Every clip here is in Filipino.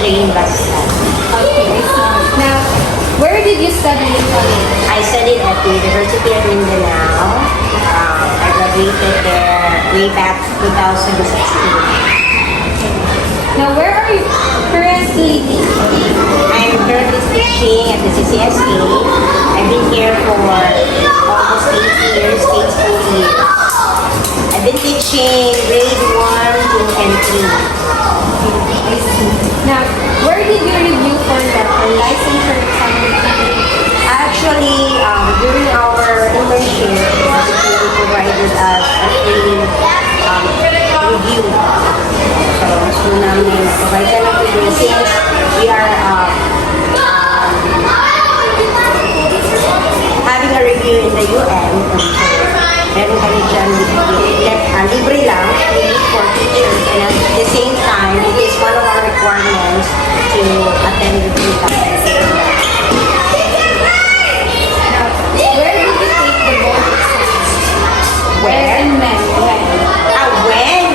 Jane Basta. Okay, I see. Now, where did you study in college? I studied at the University of Mindanao. I graduated there way back 2016. Now, where are you currently teaching? I'm currently teaching at the CCSA. I've been here for almost 8 years, 8 full years. I've been teaching grade 1, 2, and 3. I see. Now, where did you review for the licensure examination? Actually, during our internship, they provided us a free review. So, gusto namin provide ka ng review since we are having a review in the UN. Meron kami dyan libre lang, free for teachers. And at the same time, it is one of our requirements to attend the review classes. Where did you take the board exams? Where? And when? When?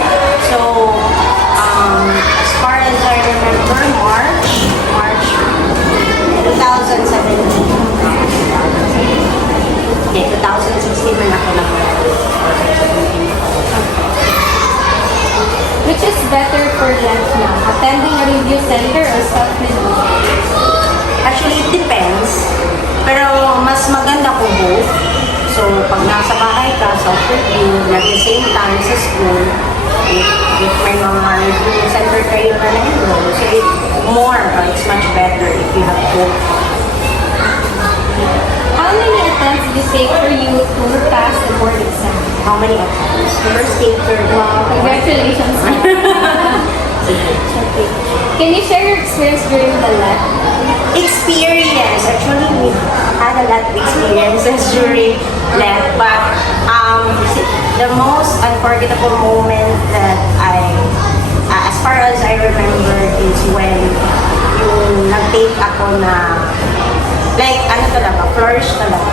So, as far as I remember, March 2017. Okay, 2016 man ako lang. Which is better for left now? Attending a review center or self-review? Actually, it depends. Pero mas maganda ko both. So, pag nasa bahay ka, self-review, and at the same time sa school, if may mga review center kayo na na-enroll, so it's much better if you have both. How many attempts did it take for you to pass the board exam? How many attempts? First, second, third. Wow, congratulations. Okay. Can you share your experience during the lab? Experience. Actually, we had a lot of experiences during lab, but the most unforgettable moment that as far as I remember, is when yung nag-take ako na, like, ano talaga, flourish talaga.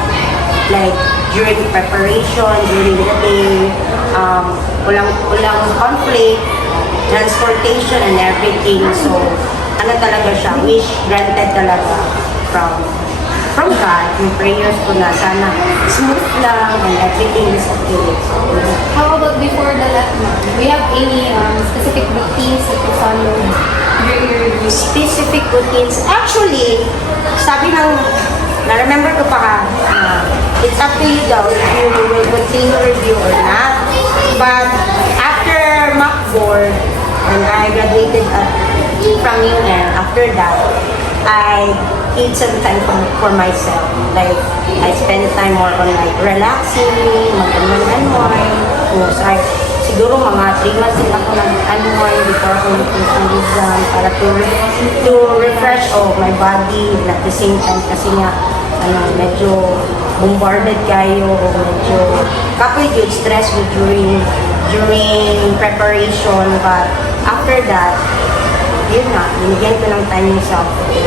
Like, during preparation, during the day, walang conflict, transportation and everything. So, ano talaga siya, wish granted talaga from God, yung prayers ko na sana smooth lang and everything is okay. How about before the lab? Do you have any specific routines that you follow during your review? Specific routines. Actually, sabi ng, na-remember ko pa it's up to you daw if you will continue review or not. But after mock board, when I graduated from UN, after that, I need some time for myself. Like, I spend time more on like relaxing, mag-unwind. So, siguro mga 3 months din ako nag-unwind before ako nag-take ng exam para to refresh my body and at the same time kasi nga medyo bombarded kayo o medyo kapoy yun, stress mo during preparation, but after that, yun na, binigyan ko ng time myself to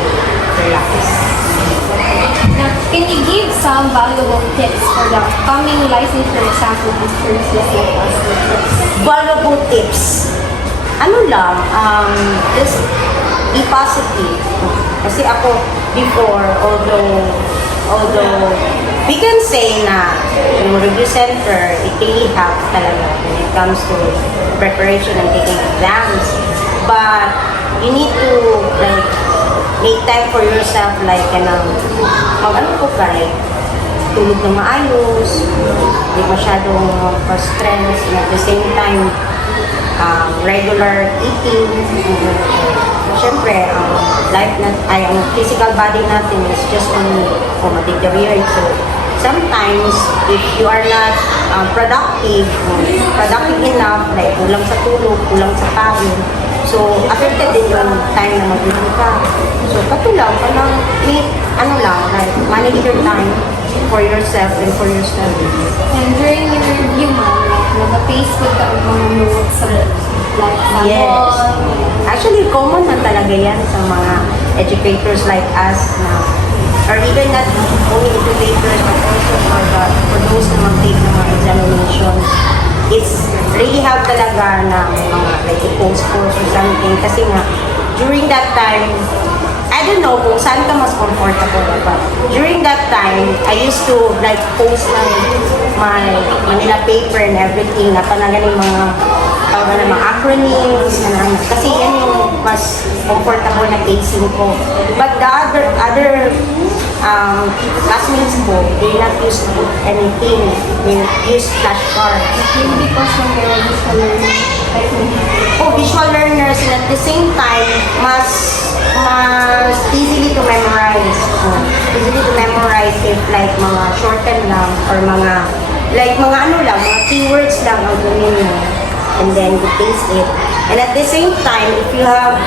relax. Now, can you give some valuable tips for the upcoming licensure exam practitioners like us? Valuable tips. Ano lang, just be positive. Kasi ako, before, although we can say na yung review center, it really helps talaga when it comes to preparation and taking exams. But you need to like make time for yourself, like mag-ano po ka, like tulog na maayos, hindi masyadong pa-stress, and at the same time, regular eating. Siyempre, ang physical body natin is just only ma-deteriorate. So, sometimes, if you are not productive enough, like kulang sa tulog, kulang sa kain, so, affected din yung time na mag-review ka. So, patulaw ka lang, like, manage your time for yourself and for your studies. And during your review, nag-face with the mga notes like Yes. Actually, common na talaga yan sa mga educators like us na, or even not only educators, but also for those na mag-take ng mga examinations. It's really help talaga na may mga like post course or something kasi nga during that time, I don't know kung saan ka mas comfortable, but during that time, I used to like post my Manila paper and everything, na panagaling mga tawag na mga acronyms, kasi yan yung mas comfortable na pacing ko. But the other classmates ko, they not use anything, they use flashcards. Maybe because when they were visual learning, like Visual learners, and at the same time, mas easily to memorize. Easily to memorize if like mga shorten lang or mga like mga ano lang, mga keywords lang ang gawin mo. And then you paste it. And at the same time, if you have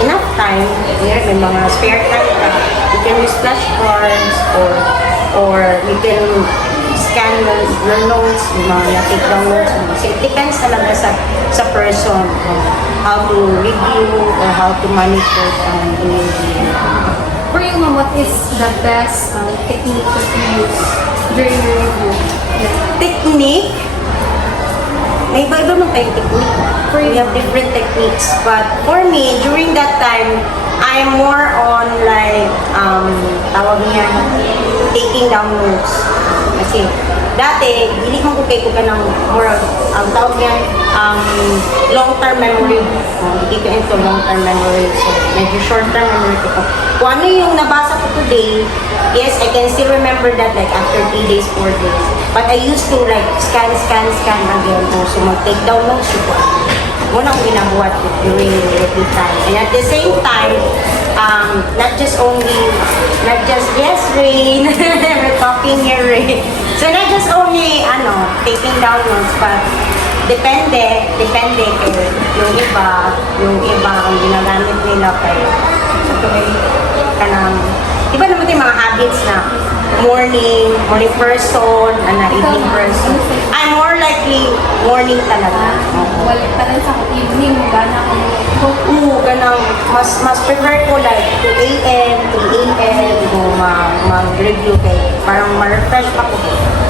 enough time, may mga spare time ka, you can use flashcards or you can scan your notes, yung mga take down notes. So it depends talaga sa person how to review or how to monitor in your video. for you, ma'am, what is the best technique that you use during your review? Technique, may iba-iba man tayong technique. We have different techniques. But for me, during that time, I'm more on like, tawag niya, taking down notes. Kasi dati, hindi ko kay ko ka ng more, ang tawag niya, long-term memory. Hindi ko into long-term memory. So, medyo short-term memory ko. Kung ano yung nabasa ko today, yes, I can still remember that like after 3 days, 4 days. But I used to like scan again. So, mag-take down notes ko. Muna akong ginagawa during review time. And at the same time, not just, yes, Rain, we're talking here, Rain. So, not just only, taking down notes, but depende kay yung iba ang ginagamit nila kay kanang iba naman yung mga habits na morning person, evening person. I'm more likely morning talaga. Well, parang sa evening, gana ko. Oo, ganang mas prefer ko like 2 a.m., 3 a.m. kung mag-review kay parang ma-refresh pa ko.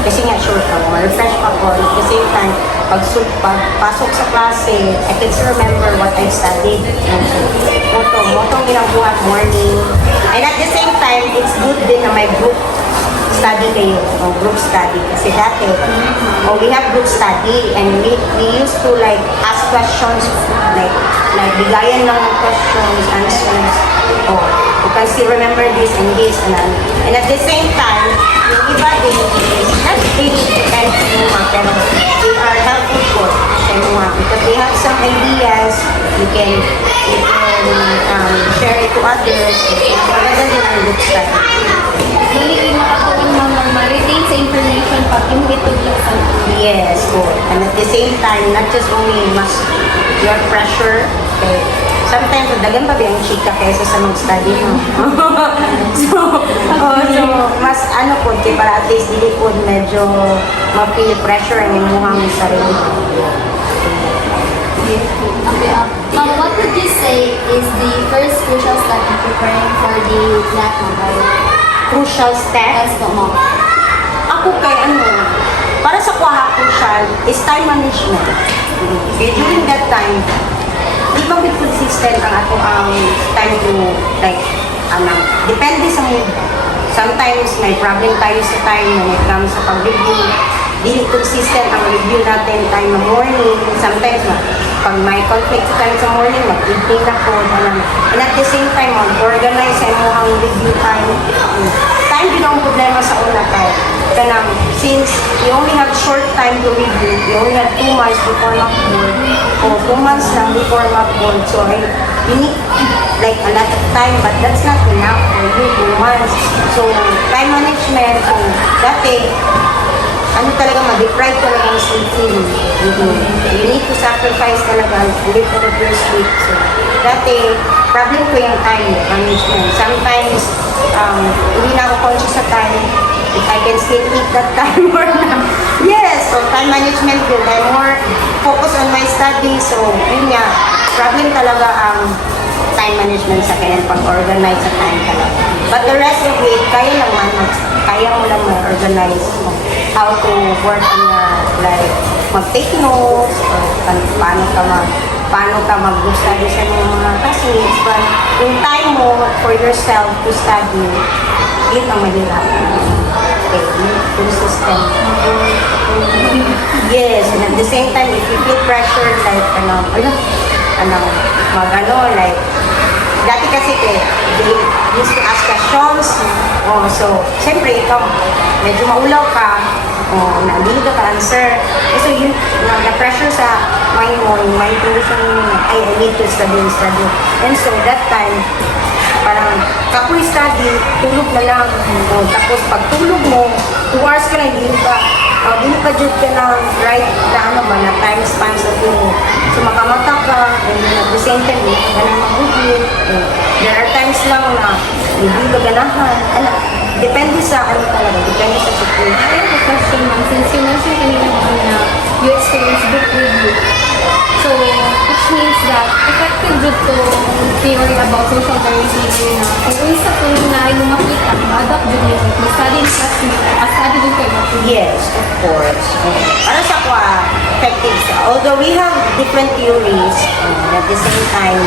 Kasi nga short ako, ma-refresh pa ko. At the same time, pagpasok sa klase, I can still remember what I studied. Motong ginagawa at morning. And at the same time, it's good din na may group study kayo, o group study. Kasi dati, we have group study and we used to like ask questions, like bigayan lang ng questions, answers. You can still remember this and this and that. And at the same time, yung iba din is not really depends mo pero they are helpful po sa mga because they have some ideas you can share it to others. Maganda din ang group study. Bali, makatuon mo ng ma-retain sa information pag yung ito lesson. Yes, good. And at the same time, not just only your pressure, okay, sometimes dagan pa ba yung chika kaysa sa mag-study mo. so, mas po, kaya para at least dili po medyo ma-feel pressure ang imuhang sarili. Okay, ma'am, what would you say is the first crucial step in preparing for the exam, ma'am? Crucial step? Yes po, ma'am. Ako para sa kuha crucial is time management. Okay, during that time, di ba with consistent ang ato ang time to like, depende sa mood. Sometimes may problem tayo sa time when it comes sa pag-review. Di consistent ang review natin time na morning. Sometimes pag may conflict time sa morning, mag-evening na po. And at the same time, mag-organize sa ang review time. Time din ang problema sa una tayo. Since you only have short time to review, you only have 2 months before mock-board, o 2 months lang before mock-board, so you need like a lot of time, but that's not enough for you, 2 months. So, time management, dati, talaga ma-deprive talaga ng sleeping. You need to sacrifice talaga live for the first week. So, dati, problem ko yung time management. Sometimes, hindi na ako conscious sa time if I can still eat that time or not. Yes, so time management yun. I'm more focused on my studies. So, yun nga, problem talaga ang time management sa kanya, pag-organize sa time talaga. But the rest of it, kaya mo lang ma-organize how to work on your, like, mag-take notes, or paano ka paano ka mag-study sa mga classmates, but yung time mo for yourself to study, yun ang mahirap. Okay, yung system. Yes, and at the same time, if you feel pressure, like, like, dati kasi they used to ask questions. Oh, so, siyempre, ikaw, medyo maulaw ka, hindi ka answer. So, yun, na-pressure sa mind mo, yung mind condition mo, I need to study. And so, that time, parang kapoy study, tulog na lang. Tapos, pag tulog mo, 2 hours ka na, hindi pa dyan ka ng right na time span sa tulog. So, makamata ka, and then at the same time, hindi ka na mag-google. There are times lang na hindi ka ganahan. Depende sa talaga, depende sa situation. I have a question, ma'am. Since you mentioned kanina ma'am na you experience book review. So, which means that effective dito to theory about social behavior na kung unsa po na ay makita, ma-adapt dito yung mag-study in classroom, study dito kayo. Yes, of course. Para sa kwa, effective siya. Although we have different theories, at the same time,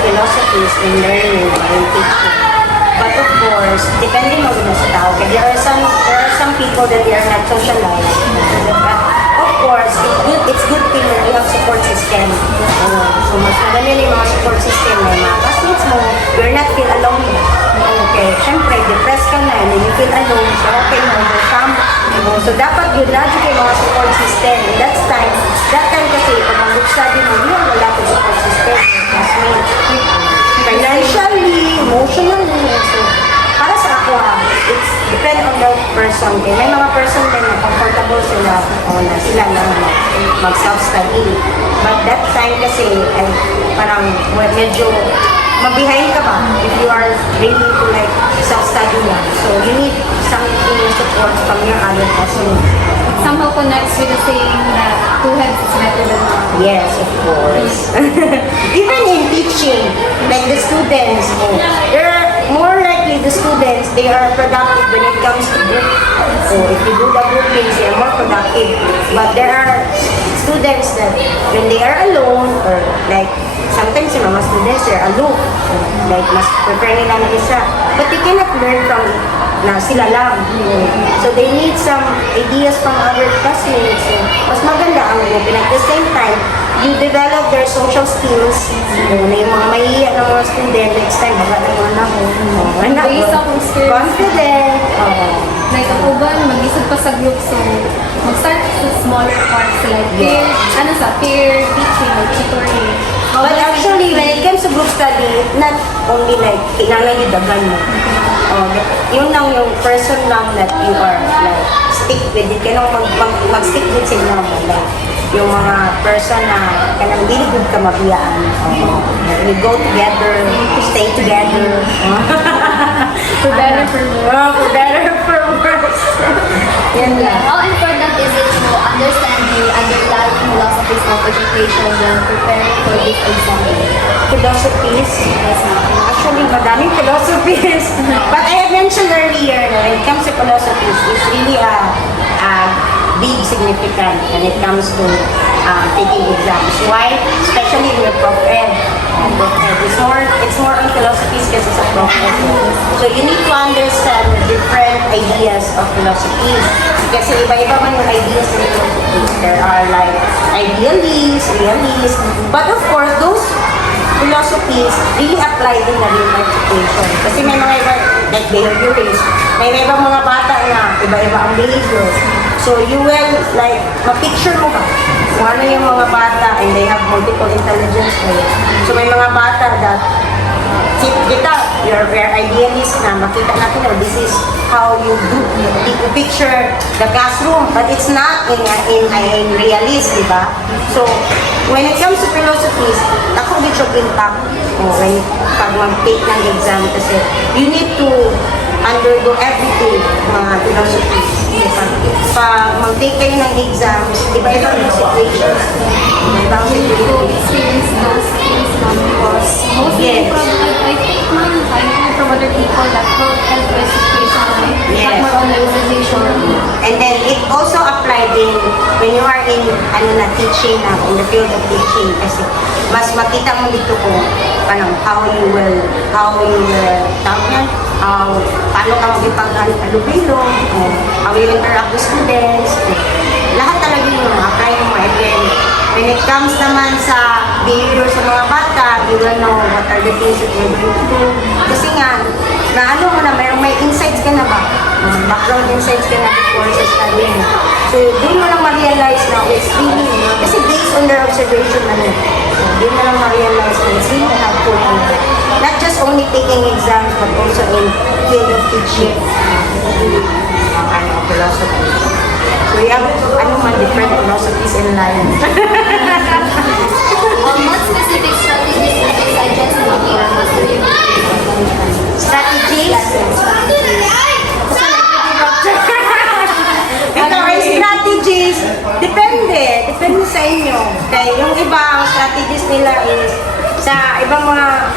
philosophies in learning and teaching. But of course, depending on the tao, there are some people that they are not socialized. But of course, it's good thing that we have support system. So mas madali yung mga support system na mga classmates mo, you're not feel alone. Okay, syempre, depressed ka na, and then you feel alone, so okay, overcome. So dapat yun, lagi kayo mga support system. And that time kasi, pag mag-book study mo, yun, wala ko support system. Financially, emotionally. So, para sa ako it's depend on the person. Okay? May mga person din na comfortable sila na sila lang mag-self-study. But that time kasi, ay parang medyo mabihayin ka ba if you are ready to like self-study lang. So, you need something support from your other classmates. Somehow connects with the saying that two heads is better than one. Yes, of course. Even in teaching, like the students, they're more likely the students, they are productive when it comes to group. So if you do the group things, they are more productive. But there are students that when they are alone, or like sometimes yung mga students, they're aloof. Like mas prefer nila na isa. But they cannot learn from na sila lang. So they need some ideas from other classmates. So, mas maganda ang group. And at the same time, you develop their social skills. Na yung mga mahihiya ng mga student, next time, baga ng mga anak. Based on experience. Confident. Like ako ba, mag-isip pa sa group, so mag-start with smaller parts like peer, peer teaching, like tutoring. But actually, when it comes to group study, not only like, kailangan yung dagan mo. Yun lang yung person lang that you are like, stick with it. Kailangan mag-stick with sila mo. Like, yung mga person na kanang really good ka mabiyaan. You go together, stay together. For better, for worse. For better, for worse. Yan lang. How important is it to understand the underlying philosophies of education when preparing for this exam? Philosophies. Actually, madaming philosophies. But I have mentioned earlier na when it comes to philosophies, it's really a big significant when it comes to taking exams. Why? Especially in your Prof Ed. It's more on philosophies kasi sa Prof Ed. So you need to understand the different ideas of philosophies. Kasi iba-iba man yung ideas ng philosophies. There are like idealists, realists. But of course, those philosophies really apply din na real life situation. Kasi may mga iba, like behaviorist, may iba mga bata na iba-iba ang behavior. So you will like, ma-picture mo ba? Kung ano yung mga bata and they have multiple intelligence levels. So may mga bata that kita, you're idealist na makita natin, oh, this is how you do, you picture the classroom, but it's not in realist, di ba? So, when it comes to philosophies, ako din siya pintak when pag mag-take ng exam kasi you need to undergo everything, mga philosophies. Pag mag-take kayo ng exams, iba-iba yung situations. Iba-ibang To situations. experience those things because mostly Yes. from, I think ma'am, I heard from other people that health education, not Yes. more on the organization. And then it also applied in when you are in teaching in the field of teaching kasi makita mo dito kung how you will, tawag yan, paano ka mag-ipag-alubilo, how you interact with students, lahat talaga yung apply mo. And then, when it comes naman sa behavior sa mga bata, you will know what are the things that you're going to do. Kasi nga, ano mo na, may insights ka na ba? Background insights ka na before sa study mo. So, doon mo lang ma-realize na it's really, kasi based on their observation na nun. So, doon mo lang ma-realize na it's really helpful. Not just only taking exams, but also in field of teaching. Philosophy. So, we have, different philosophies in life. What specific strategies would you suggest for mastering Strategies? Ito ay strategies. Depende sa inyo. Kaya yung iba, ang strategies nila is sa ibang mga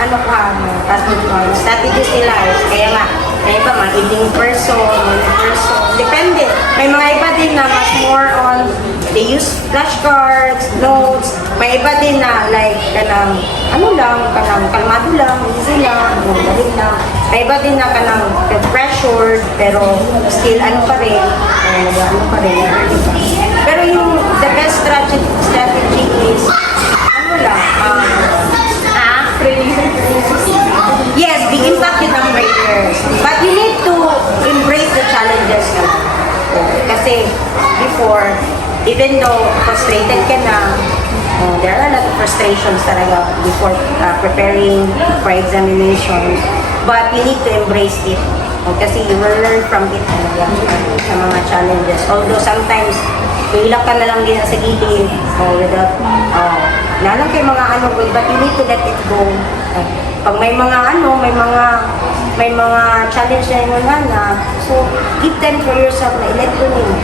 strategies nila is kaya nga, may iba mga evening person, morning person. Depende. May mga iba din na mas more on they use flashcards, notes. May iba din na like kalmado lang, easy lang, galing lang. May iba din na pressured, pero still pa rin. Pero yung the best strategy is yes, be impacted ng prayers. But you need to embrace the challenges na. Kasi before, even though frustrated ka na, there are a lot of frustrations talaga before preparing for examinations. But you need to embrace it. Kasi you will learn from it talaga sa mga challenges. Although sometimes, hilak ka na lang din sa gilid without, nalang kayo mga but you need to let it go. Pag may mga may mga challenge na yun so give time for yourself na i-let go nyo.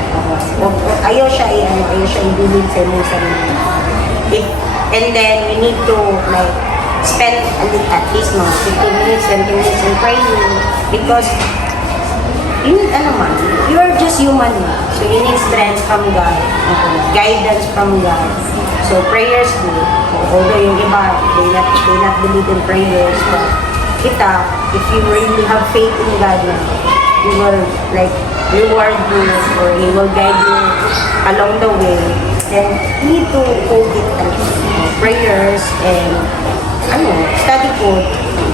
Ayaw siya i-bilid sa inyong sarili. And then you need to spend at least 15 minutes, 20 minutes in praying because you need you are just human. So you need strength from God, guidance from God. So prayers do. Although yung iba, they not believe in prayers, but if you really have faith in God, He will reward you or He will guide you along the way. Then you need to hold it prayers and study po.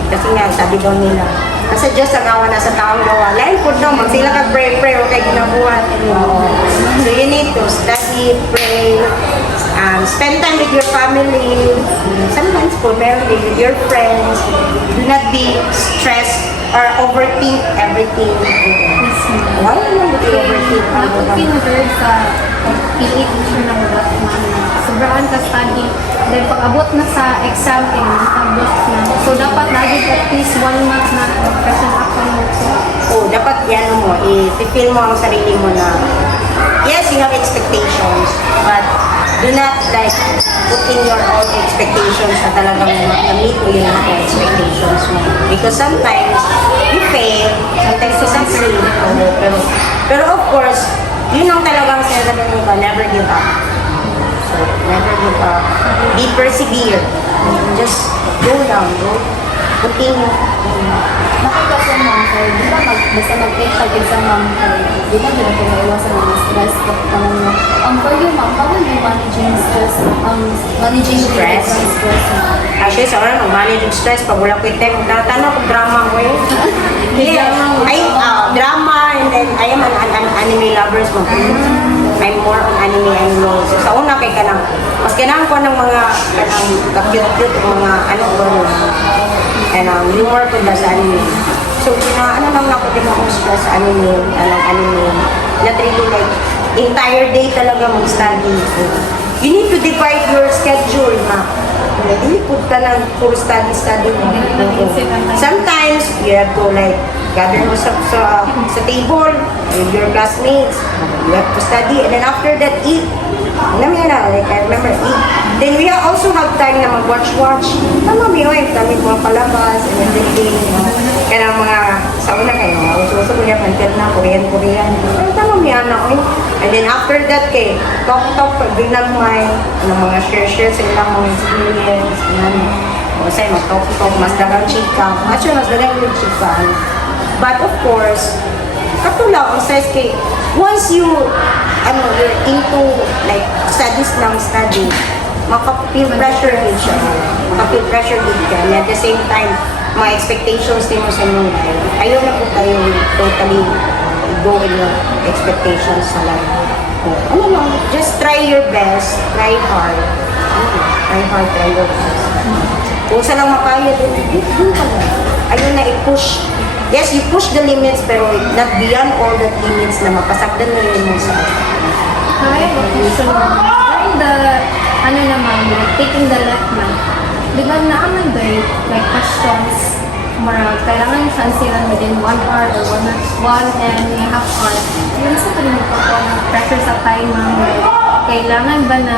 Kasi nga, sabi daw nila, nasa Diyos ang awa, nasa taong gawa. Lain po daw, magsila ka pray, okay, ginabuhat. So you need to study, pray, spend time with your family, sometimes po, meron din with your friends. Do not be stressed or overthink everything. Why naman ba overthink? Napag-pinagard sa PE teacher ng sobraan ka study. Then pag-abot na sa exam, abot na. So dapat lagi at least 1 month na question ako mo. Dapat i-feel mo ang sarili mo na yes, you have expectations, but do not put in your own expectations na talagang ma-meet mo yung mga expectations mo. Because sometimes you fail, sometimes you succeed. Pero of course, yun ang talagang sinasabi mo, never give up. So, never give up. Be persevere. Just go down, continue. Nakikasya ma'am, sir, di ba basta mag-exam ma'am, di ba hindi na iwasan ng stress? For you ma'am, how will you managing stress? Managing Stress? stress ma'am? Actually, sa oras, manage yung stress. Pag wala ko yung time, magtatanong kung drama mo yun. Drama, and then I am an anime lovers mo. I'm more on anime and roles. So, sa una kay kanang, mas ganahan ko ng mga cute-cute, mga humor ko ba sa anime. So, lang ako din akong stress sa anime, not really entire day talaga mag-study. You need to divide your schedule, Hindi put ka ng puro study mo. Sometimes, you have to gather mo sa table with your classmates. You have to study. And then after that, eat. I remember eat. Then we also have time na mag-watch. Tama mo yun. Kami mga palabas and everything. Kaya mga, sa una kayo, uso ko niya pantil na, Korean. Tama mo yan ako. And then after that, talk, bilang may mga share sa ilang mga experience. Kasi magtok-tok, mas dagang chika. Actually, mas dagang yung chika. But of course, katulad, says kay, once you, you're into, like, studies ng study, maka-feel pressure din siya. Maka-feel pressure din ka. And at the same time, mga expectations din mo sa inyong life. Ayaw na po tayo totally go in your expectations sa life. Just try your best, try hard. Try hard, try your best. Kung saan lang makaya, dun ka na. Ayaw na i-push. Yes, you push the limits, pero not beyond all the limits na mapasagdan mo yun mo sa Kaya ko question mo. During the, like, taking the left na, di ba naaman ba like, questions, kailangan yung transilan within 1 hour or 1.5 hour. Yun sa pwede magpapon pressure sa time mo. Kailangan ba na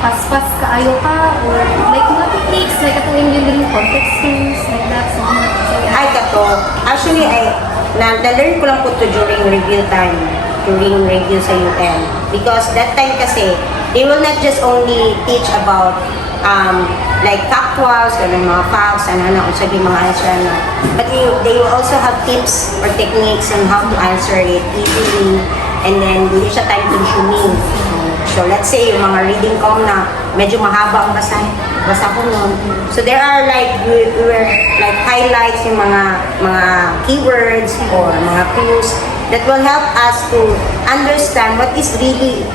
paspas kaayo ka, or like mga techniques, like atong engineering context clues, like that. So, Ay, kato. Actually, na-learn ko lang po to during review time, during review sa UN. Because that time kasi, they will not just only teach about like factuals, ganun mga facts, kung sabi mga answer, But they will also have tips or techniques on how to answer it easily, and then hindi siya time consuming. So let's say yung mga reading ko na medyo mahaba ang basa ko nun. So there are like, we were like highlights yung mga keywords or mga clues that will help us to understand what is really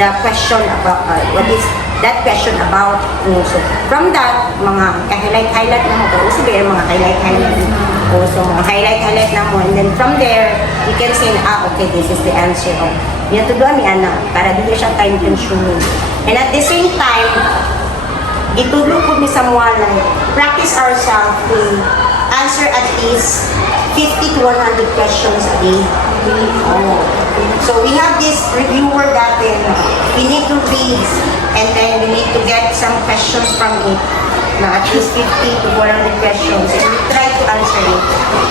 the question about, what is that question about. So from that, mga highlight na mo, kung sabi mga highlight so mga highlight na mo, and then from there, you can say, okay, this is the answer. Yan to doon ni Ana, para dito siya time consuming. And at the same time, itulog po ni Samuel na practice ourselves to answer at least 50 to 100 questions a day. So we have this reviewer dati, we need to read and then we need to get some questions from it, na at least 50 to 100 questions, and we try to answer it.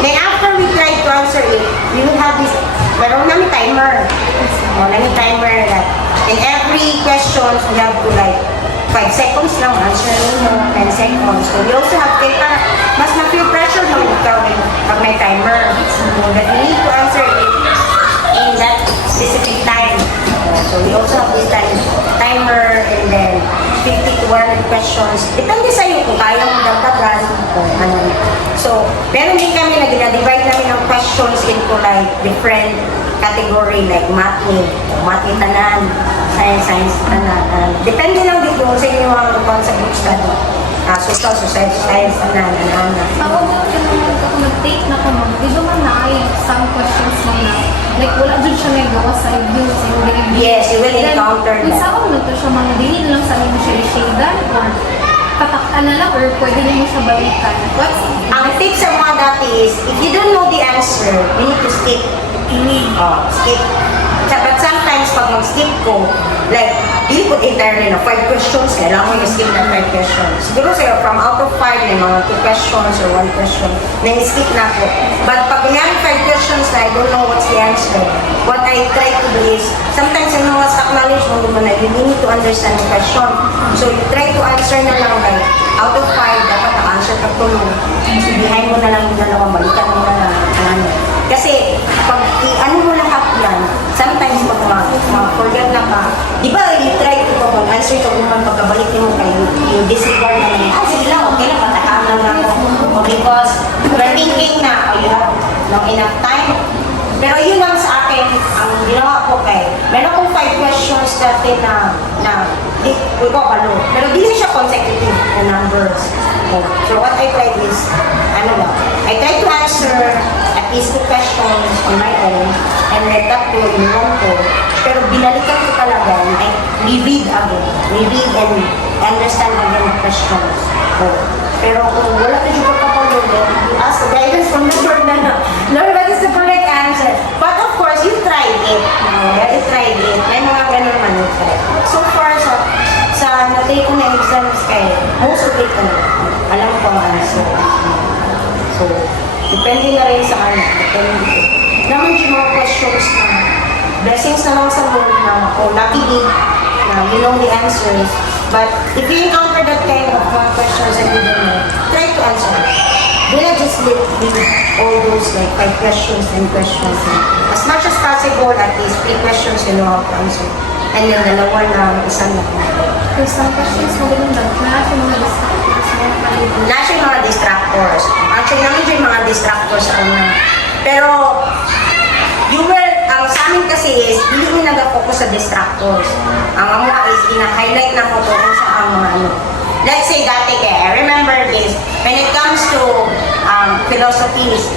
Then after we try to answer it, we will have this, meron namin timer. Namin timer that in every questions we have to like 5 seconds lang answer mo, 10 seconds. So we also have to, para mas na-feel pressure naman ikaw pag may timer. That we need to answer it in that specific time. So we also have this timer, and then 50 to 100 questions. Depende sa iyo kung kaya mo dagdagan o ano. So, meron din kami na ginadivide namin ng questions into like different category, like math tanan, science tanan. Depende lang dito sa inyo ang concept group study. Social, society, science tanan, ano. Ako kung nag-take na ko mo, di ba man na ay some questions mo na, like wala dyan siya may gawa sa review, sa yung review. Yes, you will encounter Kung that. sa ako nito siya, mga dinin lang sa amin siya i-shadan, or pataktan na lang, or pwede niyo siya balikan. Ang tip sa mga dati is, if you don't know the answer, you need to skip. Skip. But sometimes, pag mag-skip ko, like, hindi ko entirely na 5 questions, kailangan mo yung skip na 5 questions. Siguro sa'yo, from out of 5, may mga 2 questions or 1 question, na-skip na ko. But pag may 5 questions na I don't know what's the answer, what I try to do is, sometimes yung mga acknowledge mo na you need to understand the question. So you try to answer na lang, like, out of 5, dapat na-answer ka to mo. Sabihin mo na lang yung dalawang, balikan mo na lang. Kasi, pag ano mo lahat yan, sometimes pag forget na ka, di ba you try to answer ka naman pagkabalik mo kayo, you disregard na lang, sige lang, okay lang, patakahan lang ako. Because we're thinking na, you have not enough time. Pero yun lang sa akin, ang ginawa ko kay, meron akong 5 questions dati na di ko balo. Pero di siya consecutive na numbers. So what I tried is, I tried to answer at least 2 questions on my own, and let that go in wrong ko. Pero binalikan ko talaga, I reread again. Reread and understand again the questions. Pero kung wala ka siya kapalo, ask the guidance from the Lord na, Lord, what is the correct answer? But of course, you tried it. You tried it. May mga ganun man you tried. So far, sa natay ko na exams kay, most of it, alam ko ang answer. So, depende na rin sa ano. Naman yung mga questions na blessings na lang sa Lord na, luckily, na you know the answers. But if you encounter that kind of questions and you it with all those like 5 questions, 10 questions. As much as possible, at least 3 questions you know how to answer. And then dalawa na, isa na. There's some questions mo ganun lang. Lahat yung mga distractors mo. Nasa yung mga distractors. Actually, namin yung mga distractors sa una. Pero, you will, ang sa amin kasi is, hindi ko nag-focus sa distractors. Ang mga is, ina-highlight na ko kung sa ang mga ano. Let's say dati I remember this, when it comes to philosophies,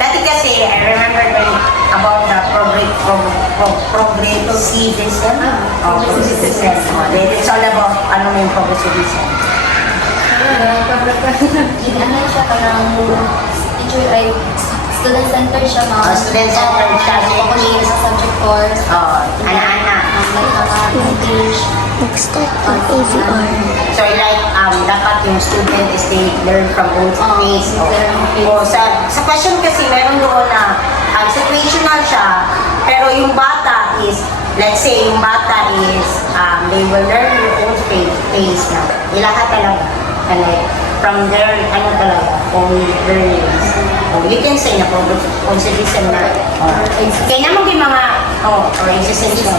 dati kasi, I remember when about the progressivism. Progressivism. It's all about ano yung progressivism. Ano siya parang teacher ay student-centered siya mga Student-centered siya. Mga subject course. Ana-ana. Like mga English. Mag-start ang AVR. So like, dapat yung student is they learn from both ways. Sa question kasi, meron doon na situational siya, pero yung bata is, let's say, yung bata is, they will learn your own pace na. Ilahat talaga. And like, from their, ano talaga, own learnings. You can say na consideration na. Kaya naman yung mga, or existential.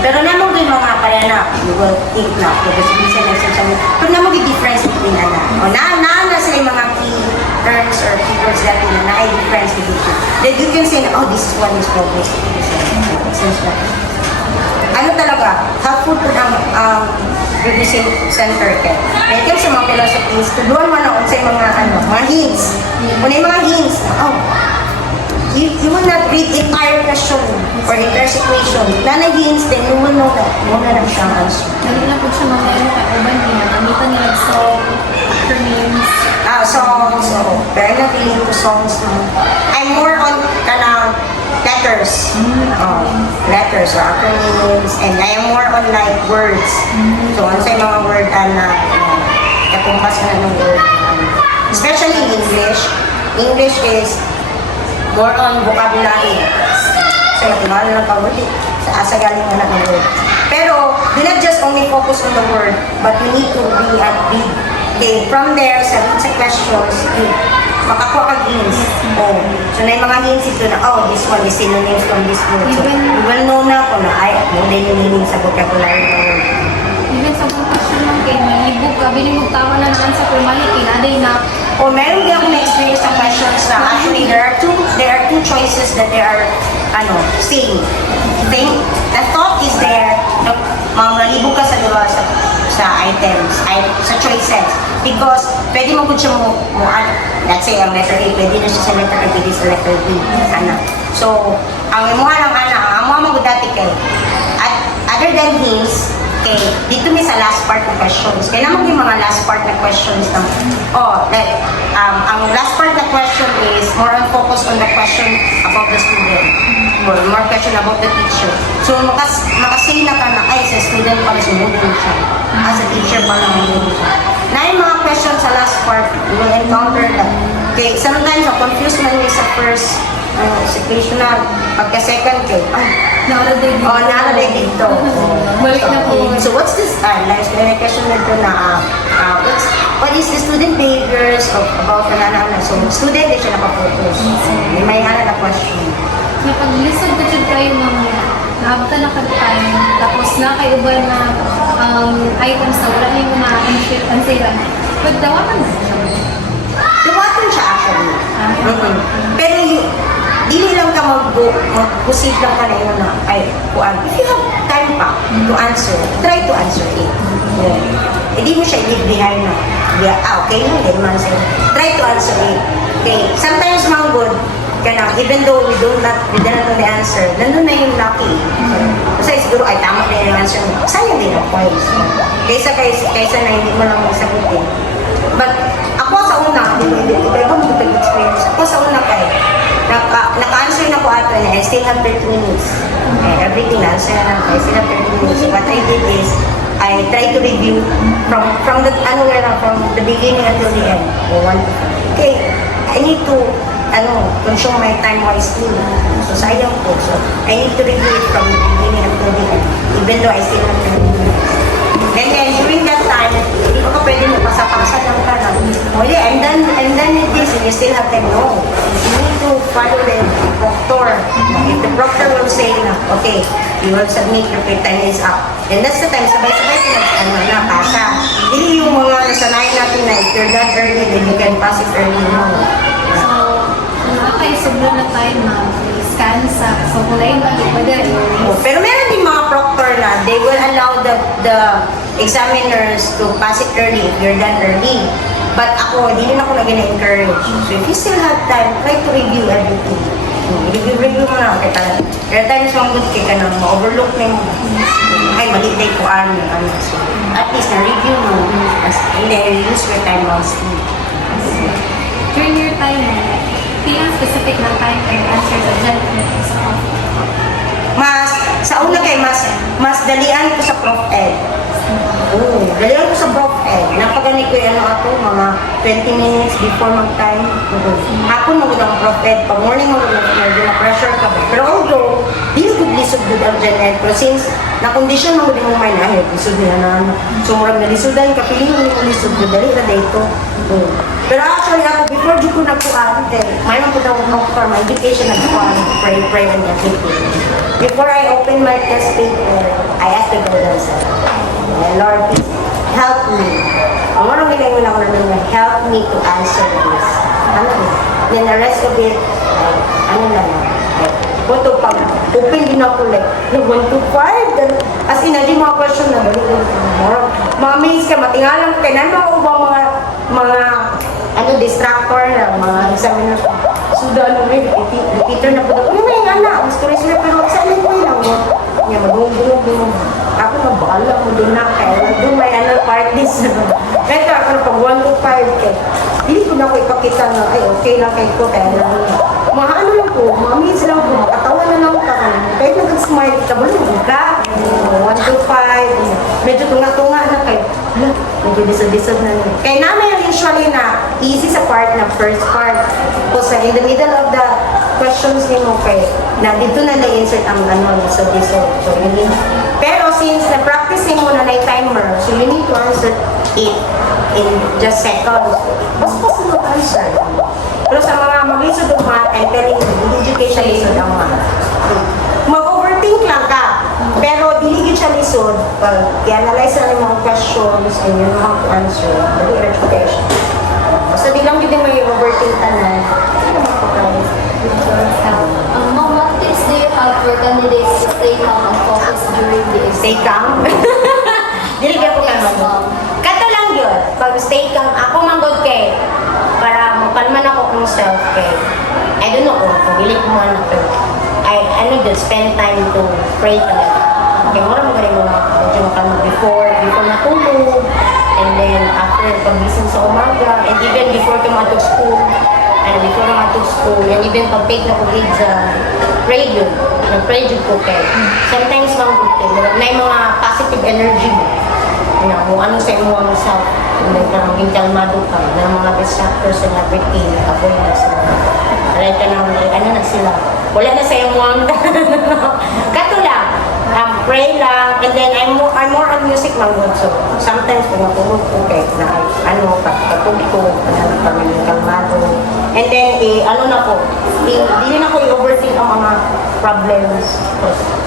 Pero naman yung mga, kaya na, you will think na, consideration na existential. Pero naman yung difference between na. Na sila yung mga key terms or keywords that na difference between. Then you can say na, oh, this one is progress. Essential. Ano talaga, helpful to ng revision center ka. May ikaw sa mga philosophies, tuduan mo na sa mga hints. Kung yung mga hints, you will not read entire question or entire situation. Na hints, then you will know that muna lang siyang answer. Dali na po siya mga ano kay Oban nila. Namitan nila song, acronyms. Songs, very not really into songs. I'm more on letters. Letters or acronyms. And I am more on like words. So, ano sa mga word na natumpas na ng word. Especially in English. English is more on vocabulary. So, natumala lang ka word. Sa asa galing na ng word. Pero, do not just only focus on the word, but we need to be at read. Okay, from there, sa questions, makakuha ka hints. So na yung mga hints ito na, this one is synonyms from this word. So, you will know na kung mo din yung meaning sa vocabulary ng word. Even sa mga question lang kayo, malibog ka, binimugtawa na naman sa formality, naday na. Meron din ako na-experience sa questions na actually there are two choices that they are saying. The thought is there, malibog ka sa items, sa choices. Because pwede mo siya let's say ang letter A, pwede na siya sa letter A, pwede sa letter B. So, ang imuha lang ang mga magudati kay. At other than hints, okay, dito may sa last part ng questions. Kaya naman yung mga last part na questions ng, ang last part na question is more on focus on the question about the student. Or more question about the teacher. So, makasay na ka na, sa student pala sumudin siya. As a teacher pala sumudin siya. Na yung mga questions sa last part, you will encounter that. Okay, sometimes confused man yung sa first situational, pagka-second kay, naalala dito. Balik na po. So what's this, may question nito na, what is the student behaviors about the so student, di siya nakafocus. May na question. Napag-listen ko dyan kayo mga naabta na ka-time, tapos na kayo ba na items na wala yung na-ansiran. Pagdawakan na siya. Lumaton siya actually. Pero dili lang ka mag-proceed lang ka na yun na, if you have time pa to answer, try to answer it. Hindi mo siya leave behind na, okay lang, hindi man sa'yo. Try to answer it. Okay, sometimes mga good, even though we don't know the answer, nandun na yung lucky. Kasi siguro, tama din yung answer mo. Sayang din ang points. Kaysa na hindi mo lang masagutin. But, ako sa una, iba mo ito experience. Ako sa una naka-answer na ko ato na, I still have 30 minutes. Everything na-answer na lang, I still have 30 minutes. So what I did is, I tried to review from the beginning until the end. Okay, I need to consume my time wisely. So, sayang po. So, I need to review it from the beginning until the end. Even though I still have 30 minutes. Then, during that time, hindi ko pwede magpasapaksa lang ka na, I'm done with this. and you still have time. No. You need to follow the proctor. If the proctor will say na, okay, you will submit, your free time is up. And that's the time, sabay-sabay na pasa. Hindi yung mga nasanayan natin na if you're that early, then you can pass it early. No. So, nakakaisublo na tayo ma'am. Scan sa kulay ba? Pwede Oh, pero meron din mga proctor na they will allow the examiners to pass it early if you're done early. But ako, di rin ako na gina-encourage. So if you still have time, try to review everything. Review mo na. Kaya times mga good kaya ka na ma-overlook na yung ay, malitay ko ano. So, at least na-review mo. And then, use your time wisely. During your time, kailangan specific na time and answer the general Sa una kay mas dalian ko sa Prof. Ed. Oo, dalian ko sa Prof. Ed. Napagani ko yung mga 20 minutes before mag-time. Hapon mo ang Prof. Ed. Pag morning mo medyo na-pressure ka ba. Pero although, di na good lisod good ang Gen Ed. Pero since na-condition mo din mo may nahit, lisod nila na so murag nalisodan ka, piling mo yung lisod good. Dali na dito. Pero actually ako, before di ko nagkuhan, mayroon ko daw for my education nagkuhan, pray and everything. Before I open my test paper, I asked the guidance, Lord, please help me. Ang mga nang lang ako na help me to answer this. Ano this? Then the rest of it, ano lang, Punto pag open din ako like, 1 to 5, as in, hindi mga question na balik mga maze ka, matingalan ka, nano ba mga distractor na, mga examiner ko. Suda, repeater na po. Ano na yung anak? Gusto rin sila, pero saan ko lang mo? Nga, magungulong. Ako na bahala mo din na, kaya doon may parties. Ito, ako na pag 1 to 5, kaya hindi ko na ako ipakita na, ay, okay lang kayo ko, kaya lang. Mga ano lang po, mga minutes lang po, katawa na lang ka. Kahit nag-smile ka, bulong ka. 1 to 5, medyo tunga-tunga na kayo. Medyo disod-disod na niya. Kaya namin usually na easy sa part na first part. Kasi in the middle of the questions ni mo kayo, na dito na na-insert ang disod-disod. So, pero since na-practice mo na na timer, so you need to answer it in just seconds. Mas mag-answer. Pero sa mga mag-lisod ng math, I'm telling you, education lisod ang math. Mag-overthink lang ka. Pero diligid siya lisod, pag i-analyze na yung mga questions and yung mga answer, hindi education. Basta di lang yun may overthink ka na. Ma'am, what tips do you have for candidates to stay calm and focus during the exam? Stay calm. Diligid ko ka naman. Kato lang yun. Pag stay calm, ako manggod kay para mapalman ako kung self-care. I don't know kung bilik mo anak ko. Spend time to pray talaga. Kaya mura mo galing medyo makalma before matulog, and then after pag-gising sa umaga, and even before ka matog school, and even pag-take na ko grade sa radio, nag-pray jud ko kay. Sometimes lang ko na yung mga positive energy mo. Kung ano sa imo ang self, and then parang maging kalmado ka, ng mga distractors and everything, avoid na sila. Alay ka na, ano na sila, wala na sa iyong mga kato lang, pray lang, and then I'm more on music man good, so sometimes kung matulog ko, kahit na katulog ko, parang kalmado, and then, ano na po, di na ko i-overthink ang mga problems.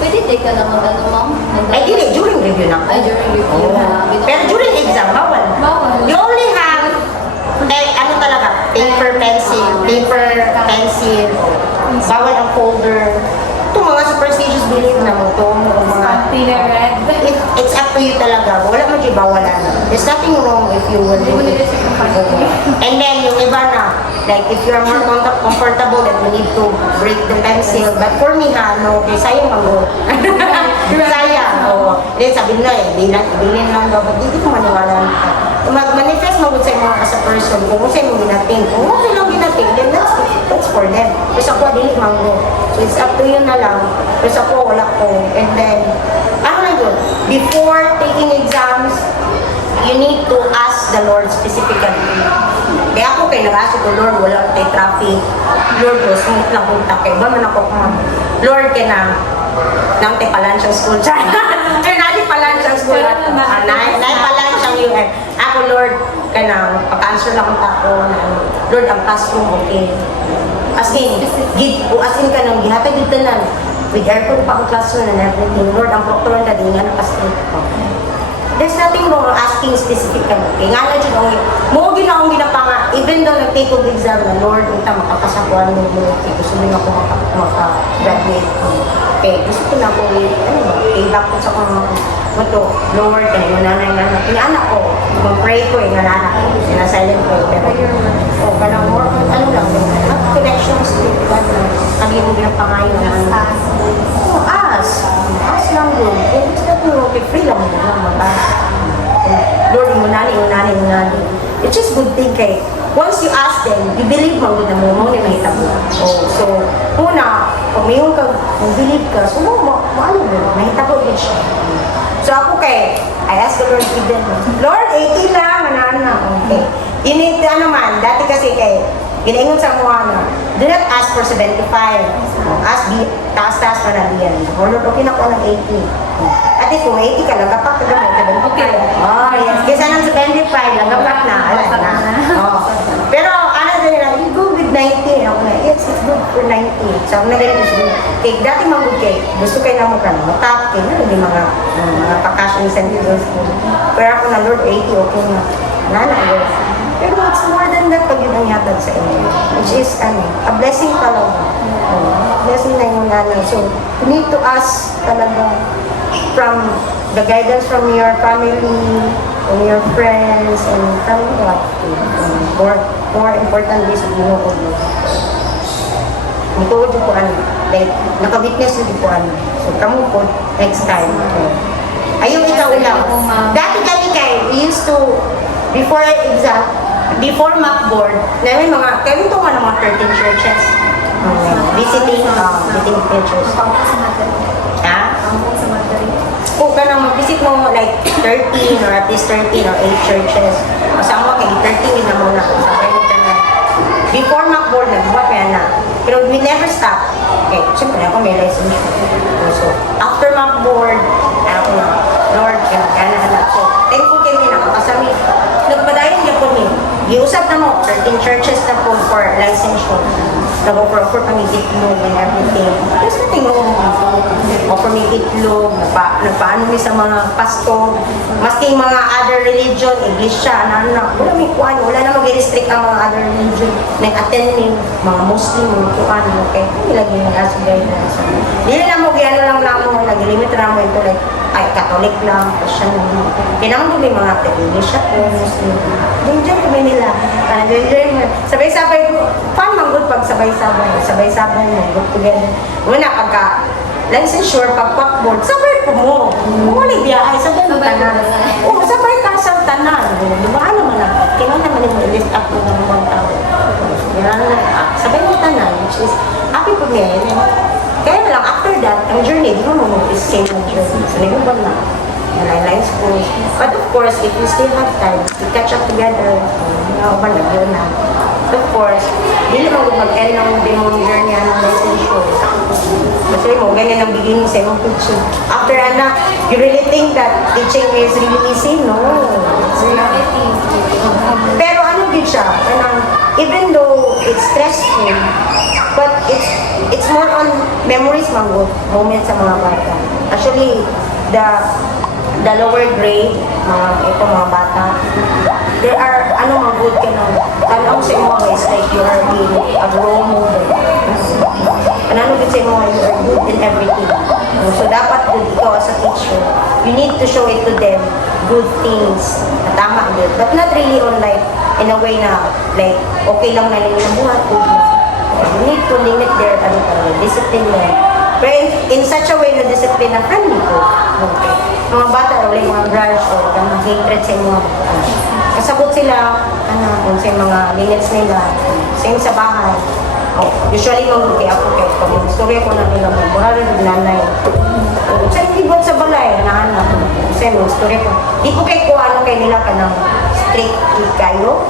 Pwede take ka naman ma'am? Ay, di, during review na. Ay, during review na. Pero during exam, bawal. Bawal. You only have, ano talaga, paper, pencil, bawal ang folder. Ito mga superstitious belief na mo ito, mga red. it's up to you talaga. Wala mo di bawalan. There's nothing wrong if you will do it. And then yung iba na, like if you're more comfortable that you need to break the pencil. But for me ha, no, sayang mag-go. Sayang. Then sabi nila, bilhin lang daw. Hindi ko maniwala. Mag-manifest mo sa mga as a person. Kung sa'yo mong ginating. Kung okay lang ginating, then that's for them. Kasi ako, dili manggo. So it's up to you na lang. Kasi ako, wala ko. And then, ano na yun? Before taking exams, you need to ask the Lord specifically. Kaya ako kay nag-ask ko, Lord, wala tayo traffic. Lord, smooth lang punta kay. Ba man ako Lord, kaya nang tayo palan siyang school. Kaya nadi palan siyang school. Nai palan siyang UN. Ako, Lord, kaya pagka answer lang ang tako na Lord, ang classroom, okay. As in, as in ka nang gihatag yung tanan. With aircon pa ang classroom and everything. Lord, ang proctor na din nga nakastraight ko. There's nothing wrong asking specific ka. Okay, nga na dyan, mo ginawang ginapanga, even though nag-take of exam na, Lord, unta makapasakuan mo, okay, gusto mo ako maka-graduate. Okay, gusto ko na ako, ano ba, payback ko sa kong to, Lord, kaya yung nanay na, yung anak ko, mag-pray ko, yung anak ko, sinasilent ko, pero, parang more, ano lang, have connections to God na, kanina mo pinapangayon na, ask lang yun, kung gusto ko, okay, free lang mo lang, Lord, yung nani. It's just good thing kay, once you ask them, you believe mo na mo ni mahita mo. So, una, kung mayroon ka, believe ka, so ano mo, mahita ko din siya. So ako kay, I ask the Lord even, Lord, 80 lang, okay. Ini, ano man, dati kasi kay, ginaingon sa mga na, do not ask for 75. Ask, taas-taas pa na diyan. O Lord, okay na ko ng 80. At least kung 80 ka, lagapak ka naman, 75. Oh, yes. Kesa ng 75, lagapak na, alas na. Oh. Pero, ano sa nila, you go with 90. Ako na, yes, it's good for 90. So, ako na ganito siya. Cake, dati mag-good cake. Gusto kayo na mo ka na, matap cake. Ano yung mga pa-cash incentives ko. Pero ako na, Lord, 80, okay na. Nana, yes. Pero it's more than that pag yun ang yatag sa inyo. Which is, a blessing talaga. Blessing na yung nana. So, you need to ask talaga from the guidance from your family, from your friends, and from what? More important is you know of you. Ito ko like, naka-witness ko po So, kamu po, next time. Ayun, ikaw lang. Dati kami we used to, before exam, before mock board, namin kami ito nga ng mga 13 churches. Visiting churches. Ha? Kung ka nang mag-visit mo like 13 or at least 13 or 8 churches, kasama kay 13 na muna sa internet. Before mock board, nagbuhat kaya na. Pero we never stop. Okay, siyempre ako may license. So, after mock board, ako na, Lord, kaya na. So, thankful kayo din ako. Kasami, nagpadayan niya po niyo. Giusap na mo, 13 churches na po for licensure. Nag-offer kami itlog and everything. There's nothing wrong with offer me itlog, nagpaano mi sa mga pasto, maski mga other religion, iglesia, wala may kuhan, wala na mag-restrict ang mga other religion. Nag-attend ni mga Muslim, kuhan, okay? Nilagay na as guidance. Dili na mo, gano'n lang namo, nag-limit na mo ito, like, ay, Catholic lang, Christian lang. Kailangan may mga iglesia po, Muslim. Enjoy kami nila. Sabay-sabay ko, fun man good pag sabay-sabay mo, good together. Una, pagka licensure, pag-packboard, sabay po mo. Kung wala biyahe, sabay mo tanan. Oo, sabay ka sa tanan. Dumaan naman na, kailangan naman yung list up mo ng mga tao. Sabay mo tanan, which is happy po niya. Kaya lang, after that, ang journey, di mo is same ang journey. So, nagubang na. Line school. But of course, if you still have time, you catch up together. Yun na. Of course, hindi mo mag-end ng demon journey ng licensure. Kasi mo, ganyan ang beginning sa imong teaching. After you really think that teaching is really easy? No. It's not. Pero ano din siya? Even though it's stressful, but it's more on memories moments sa mga bata. Actually, the lower grade, mga bata, there are, mga good ka na, tanong sa mga is like you are being a role model. Ano good sa mga, you are good in everything. So, dapat good ikaw as a teacher. You need to show it to them, good things, na tama good. But not really on like, in a way na, like, okay lang na nila buhat, good na. You need to limit their, discipline na. Pero in such a way na discipline na friendly po. Okay. Mga bata, wala yung mga grudge o hatred sa mga kasabot sila, kung sa mga limits nila, same sa bahay. Usually, mag-uti ako kayo. Pag yung story ko na nila, mag-buhara ng nanay. Sa hindi buhat sa balay, nahanap. Kasi yung story ko, di ko kayo kung ano kayo nila ka ng strict kayo.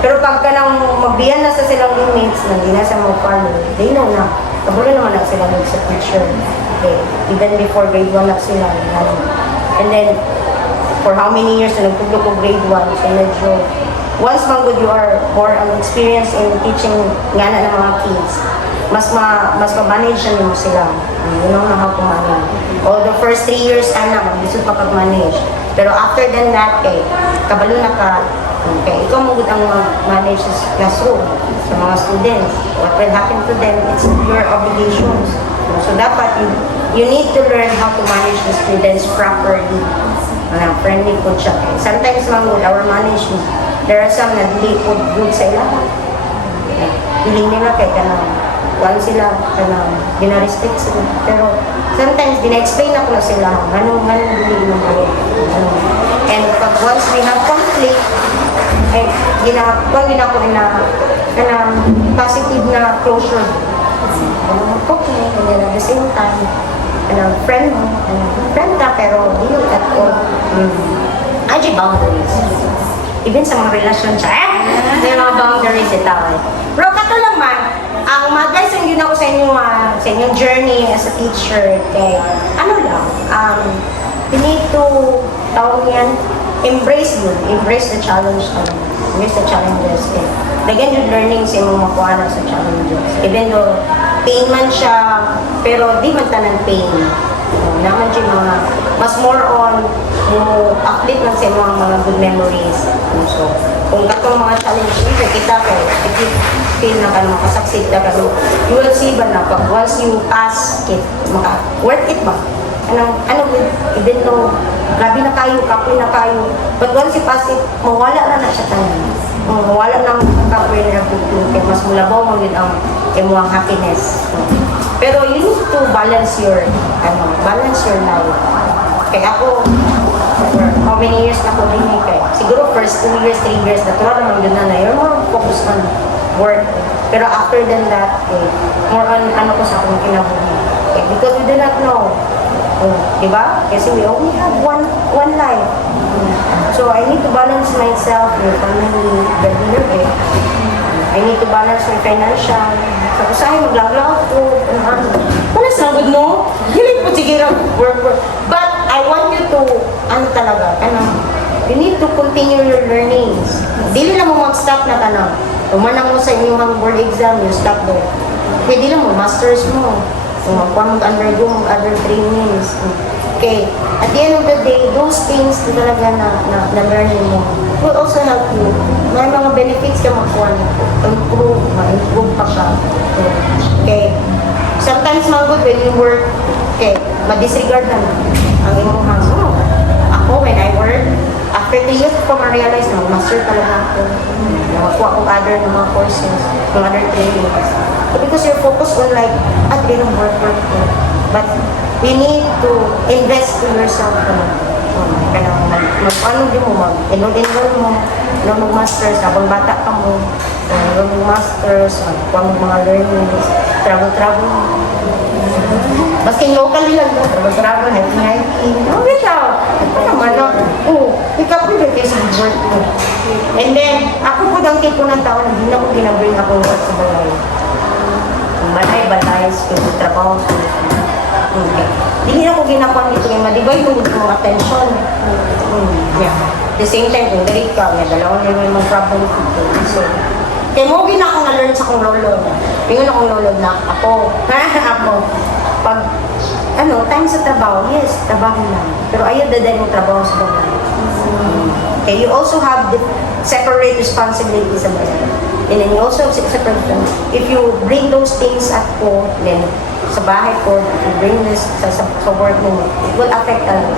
Pero pagka nang magbiyan na sa silang limits, hindi na sa mga follow, they know na. Kabulo naman na sila sa teacher. Okay. Even before grade 1 na sila. And then, for how many years na nagtuglo ko grade 1, so medyo once manggod you are more experienced in teaching nga na ng mga kids, mas ma-manage na mo sila. You know na how to manage. O the first 3 years na mag-isip pa pag-manage. Pero after than that, kabalo na ka, ikaw mo ang manage sa classroom, sa mga students. What will happen to them, it's your obligations. So dapat, you need to learn how to manage the students properly. Friendly po siya. Sometimes mga good, our management, there are some na hindi po good sa ilahan. Hiling nila kay kanang kuhan sila, kanang gina-restrict sila. Pero sometimes, dina-explain ako na sila, ganun hindi mo kayo. And pag once we have conflict, ginagawa ko na positive na closure. Mag-talk mo, and then at the same time, friend mo, friend ka, pero di yun at all. Ay, boundaries. Even sa mga relasyon siya, may mga boundaries ito. Bro, kato lang man, ang mga guys, yung ako sa inyong journey as a teacher, ano lang, you need to, tawag yan, embrace the challenge, embrace the challenges. Lagyan yung learning sa inyong makuha na sa challenges. Even though, pain man siya, pero di man tanang pain. Naman siya mga, mas more on, uplift lang sa mga good memories. So, kung katong mga challenge dito, kita kayo, feel na ka, makasucceed na ka, you will see ba na, pag once you pass it, worth it ba? Even though, grabe na kayo, kapoy na kayo, but once you pass it, mawala na siya tayo. Mawala na ang kapoy na nagtutunin, mas mulabaw mo yun ang imuang happiness. Pero you need to balance your life. Kaya ako, for how many years na ako din siguro first 2 years, 3 years, natural naman yun na you're more focused on work. Pero after than that, more on ko sa akong kinabuhi. Because we do not know. Diba? Kasi we only have one life. So I need to balance myself, my family, the dinner. I need to balance my financial. Tapos ay, maglaglaw ko. Wala sa good mo. Hilig po sige work. But I want you to, you need to continue your learnings. Dili na mo mag-stop na tanong. Umanang mo sa inyong board exam, you stop there. Pwede lang mo, masters mo. Mag-undergo mo other trainings. Okay, at the end of the day, those things na talaga na learning mo will also help you. May mga benefits ka makuha na ma-improve pa siya. Okay, sometimes mga good when you work, ma-disregard na ang imong hands. Ako, when I work, after 3 years ko ma-realize na master talaga ako. Nakakuha akong other ng mga courses, ng other trainings. Because you're focused on like, di ng work. But we need to invest in yourself. Ano din mo, enroll mo, mag-masters, habang bata ka mo, mag-masters, mag mga learnings, travel. Basking local lang, travel, hiking. Bitaw. Ikaw po yung sa work mo. And then, ako po ang tipo ng tao na hindi na ko ginabring ako work sa balay. Balay, trabaho. Hindi na ko ginagawa nito yung madibay yung attention. The same time, kung galit ka, may dalawang naman yung problem dito. So, kaya mo gina ako na-learn sa kong lolo. Yung akong lolo na ako. Pag, time sa trabaho, yes, trabaho lang. Pero ayaw dadal yung trabaho sa bahay. Okay, you also have the separate responsibilities sa bahay. And then you also have separate, if you bring those things at home, then sa bahay ko, if you bring this sa work mo, it will affect talaga.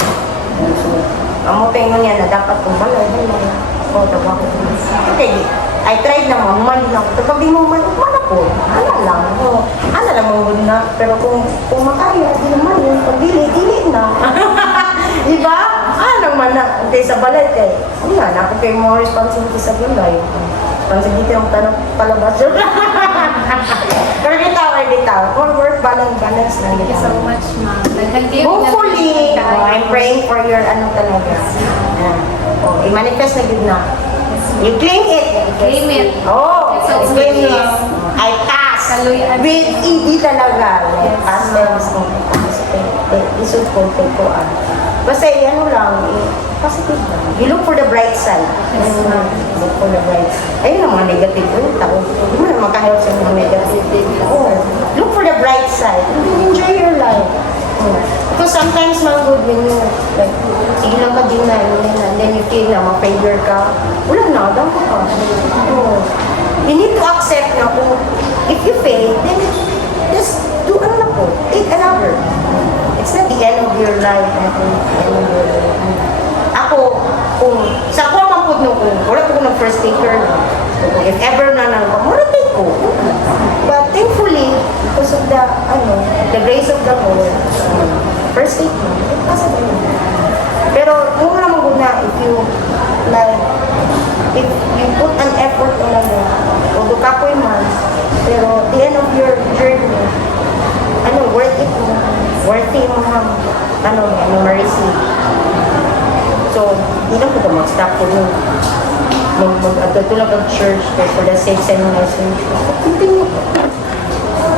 So, ang moteng mo niya na dapat kung balay, trabaho. Okay, I tried na humali lang. Pero pag di mo humali po, ana lang mo na. Pero kung makaya, di naman yun. Pag dili na. Diba? Naman na. Okay, sa balay kay, na ako kayo mga responsibility sa balay. Responsibility ang palabas. Pero bitaw. More work balance na. Thank you so much, ma'am. Hopefully, I'm praying for your talaga. I-manifest na yun na. You claim it. Claim it. Oh, So, claim it. yes. I pass. Kaluyan. With ED talaga. Like, past tense. Isod ko, take ko. Basta ano lang, positive lang. You look for the bright side. Look for the bright side. Ayun ang mga negative ko. Hindi mo na makahelp sa mga negative. Oh, look for the bright side. Enjoy your life. Because sometimes mga good when you, like, sige lang ka din na, and then you feel na ma-failure ka, wala na, daw ka. Oh. You need to accept na kung if you fail, then just do ano na po, take another. It's not the end of your life. Ako, kung sa ako ang pud nung wala ko ng first taker. If ever na nang mura take ko. But thankfully, because of the grace of the Lord, first take mo, possible. Pero kung naman ko na if you like if you put an effort on although kapoy man, pero the end of your journey, worth it mo. Worthy mo ma-receive. So, hindi lang ko mag-stop ko nung mag-tulog ang church for the sake sa mga message. Continue.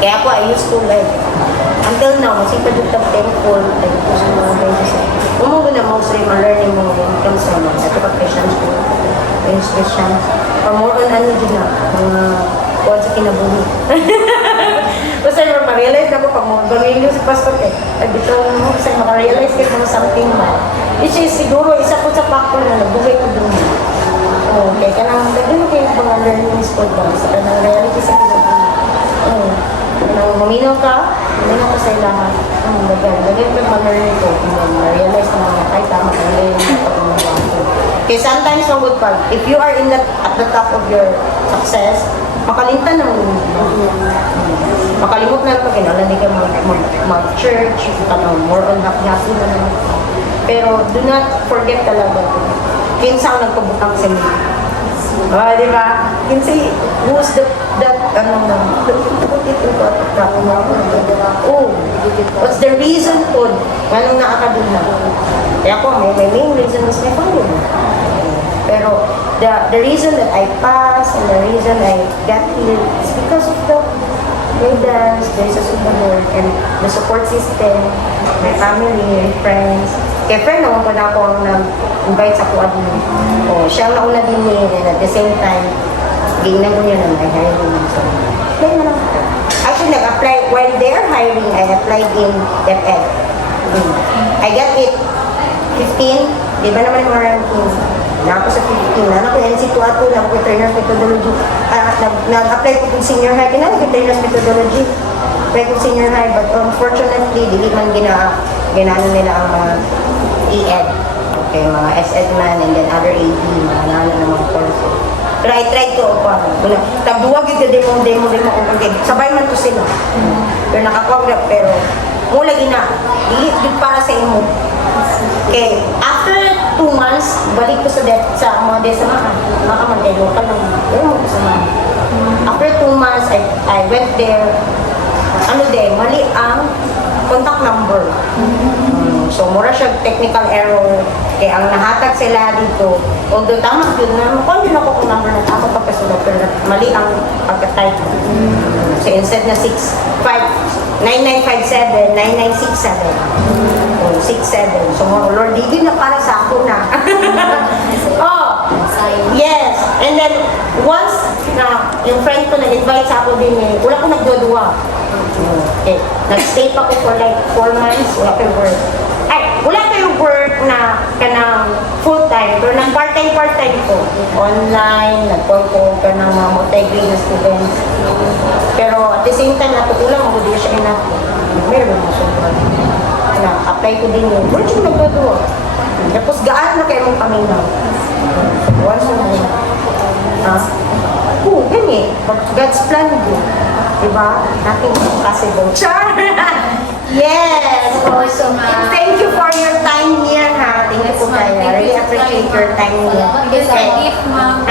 Kaya ako, I used to like, until now, masipag yung thankful, thankful sa mga beses. Umugo na mostly, ma-learning mo yung comes from ito ka Christians ko. Christians. Or more on din na, mga kuwan sa kinabuhi. Basta ma-realize na ko pag bangin yung si Pastor dito mo kasi maka-realize ka kung something man. Which is siguro isa po sa factor na nabuhay ko dun. Okay, kanang dagdag mo kayo mga learnings po ba? Sa kanang reality sa kinabuhi. Kanang maminaw ka sa lahat. Dagdag mo mga learning ko. Ma-realize na mga kahit tama ka ngayon na pag-umawa ko. Okay, sometimes good part, if you are at the top of your success, makalimtan na mo. Makalimot na pag hindi ka mag-church, more on happy-happy na naman. Pero do not forget talaga. Kinsa ang nagpabutang sa mga. Di ba? Kinsa, who's what's the reason po? Anong nakakadula? Kaya ako, may main reason was my family. Pero the reason that I passed and the reason I got here is because of the guidance, graces of the Lord, and the support system, my family, my friends. Kaya friend naman ko na ako ang nag-invite sa kuwa din. Siya ang nauna din and at the same time, gignan ko niya na may hiring. So, apply na lang ako. Actually, nag-apply, while they're hiring, I applied in DepEd. I got it 15, di ba naman yung mga ranking? Na ako sa 15, na ako NC2 ato, na ako trainer methodology. Nag-apply ko kung senior high, kinala ko trainer methodology. Apply ko senior high, but unfortunately, dili man ginano nila ang mga ED. Okay, mga SED man, and then other AD, mga nana ng mga courses. Pero I tried to, tabuwag yung demo, okay, sabay man to sila. Pero nakakuha, pero mula gina, dili para sa imo. Okay, after 2 months, balik ko sa mga desamahan. Makamantay, local lang. Pero mo ko sa mga. After 2 months, I went there. Mali ang contact number. So, mura siya technical error. Kaya ang nahatag sila dito, although tama yun na, kung yun ako kung number na ako pagkasulat, pero mali ang pagka-type. So, instead na 9957, 9967. 67. So, Lord, di na para sa ako na. Yes. And then, once na yung friend ko nag-invite sa ako din wala ko nagdodua. Okay. Nag-stay pa ko for like 4 months. Wala ko work. Wala kayong work na kanang full-time. Pero nang part-time ko. Online, nag-work ka ng mga multi-grade na students. Pero at the same time, natutulang ako din siya enough. Meron mo siya. Apply ko din yun. Wala siya nagdodua. Tapos gaan na kayo mong paminaw. Once na yun. Ganyan. God's plan yun. Diba? Nothing impossible. Char! Yes! So, thank you for your time here, ha? Thank you po kayo. I really appreciate your time here. Because I give, ma'am.